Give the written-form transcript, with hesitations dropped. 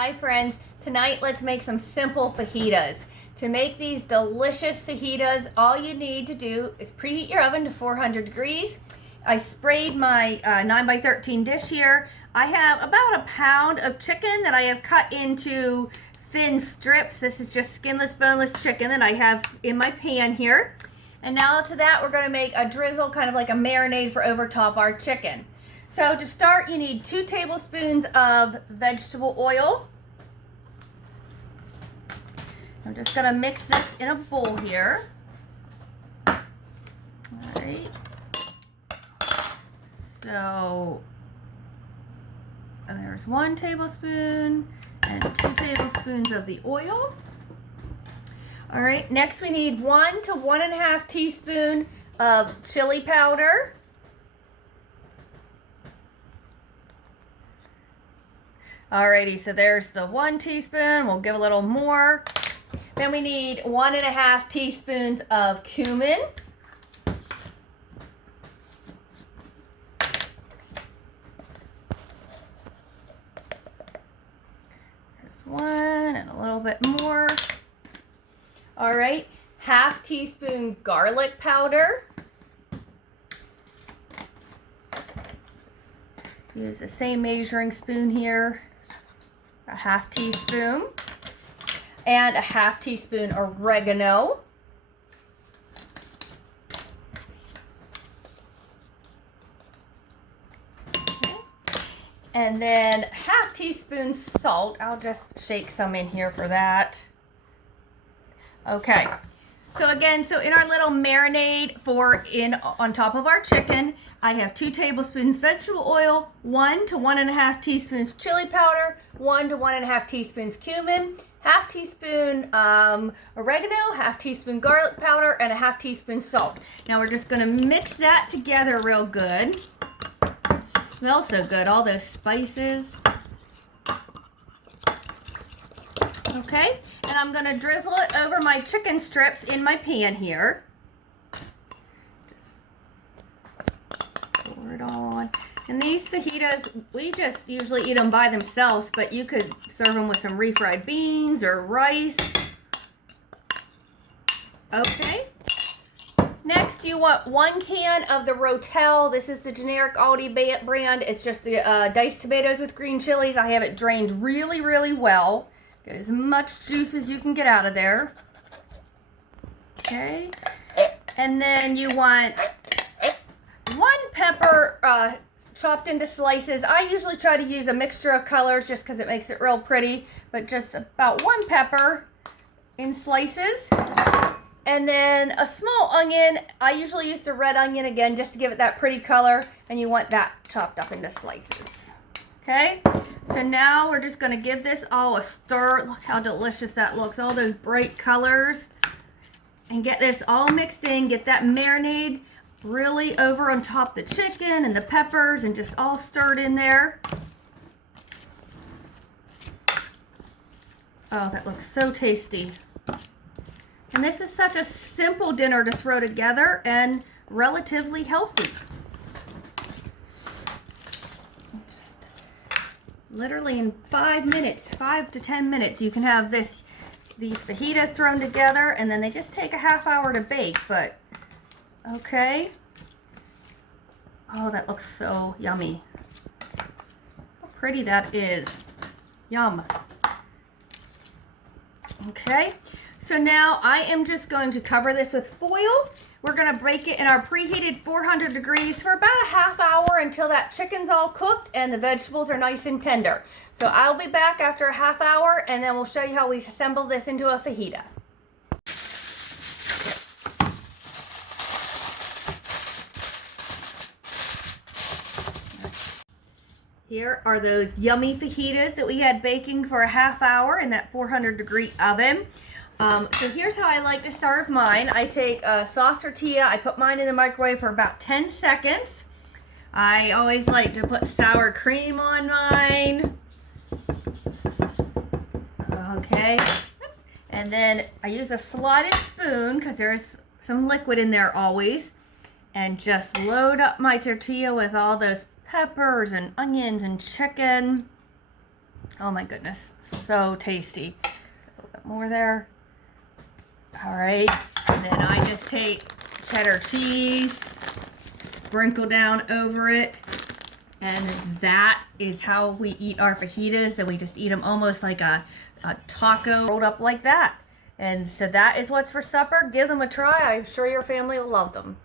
Hi friends, tonight let's make some simple fajitas. To make these delicious fajitas, all you need to do is preheat your oven to 400 degrees. I sprayed my 9x13 dish here. I have about a pound of chicken that I have cut into thin strips. This is just skinless, boneless chicken that I have in my pan here. And now to that, we're gonna make a drizzle, kind of like a marinade for over top our chicken. So to start, you need 2 tablespoons of vegetable oil. I'm just gonna mix this in a bowl here. All right. So there's 1 tablespoon and 2 tablespoons of the oil. All right, next we need 1 to 1.5 teaspoon of chili powder. Alrighty, so there's the 1 teaspoon. We'll give a little more. Then we need 1.5 teaspoons of cumin. There's 1 and a little bit more. All right, 1/2 teaspoon garlic powder. Use the same measuring spoon here. 1/2 teaspoon. And 1/2 teaspoon oregano. Okay. And then 1/2 teaspoon salt. I'll just shake some in here for that. Okay, so again, in our little marinade on top of our chicken, I have 2 tablespoons vegetable oil, 1 to 1.5 teaspoons chili powder, 1 to 1.5 teaspoons cumin, 1/2 teaspoon oregano, 1/2 teaspoon garlic powder, and 1/2 teaspoon salt. Now we're just gonna mix that together real good. It smells so good, all those spices. Okay, and I'm going to drizzle it over my chicken strips in my pan here. Just pour it on. And these fajitas, we just usually eat them by themselves, but you could serve them with some refried beans or rice. Okay. Next, you want 1 can of the Rotel. This is the generic Aldi brand. It's just the diced tomatoes with green chilies. I have it drained really, really well. Get as much juice as you can get out of there. Okay. And then you want 1 pepper chopped into slices. I usually try to use a mixture of colors just because it makes it real pretty, but just about 1 pepper in slices. And then a small onion. I usually use the red onion again just to give it that pretty color, and you want that chopped up into slices. Okay, so now we're just going to give this all a stir. Look how delicious that looks, all those bright colors. And get this all mixed in, get that marinade really over on top of the chicken and the peppers and just all stirred in there. Oh, that looks so tasty. And this is such a simple dinner to throw together and relatively healthy. Literally in 5 minutes, 5 to 10 minutes, you can have these fajitas thrown together, and then they just take a half hour to bake, but okay. Oh, that looks so yummy. How pretty that is. Yum. Okay, so now I am just going to cover this with foil. We're going to bake it in our preheated 400 degrees for about a half hour until that chicken's all cooked and the vegetables are nice and tender. So I'll be back after a half hour, and then we'll show you how we assemble this into a fajita. Here are those yummy fajitas that we had baking for a half hour in that 400 degree oven. So here's how I like to serve mine. I take a soft tortilla, I put mine in the microwave for about 10 seconds. I always like to put sour cream on mine. Okay. And then I use a slotted spoon because there's some liquid in there always. And just load up my tortilla with all those peppers and onions and chicken. Oh my goodness, so tasty. A little bit more there. All right, and then I just take cheddar cheese, sprinkle down over it, and that is how we eat our fajitas, and we just eat them almost like a taco rolled up like that. And so that is what's for supper. Give them a try. I'm sure your family will love them.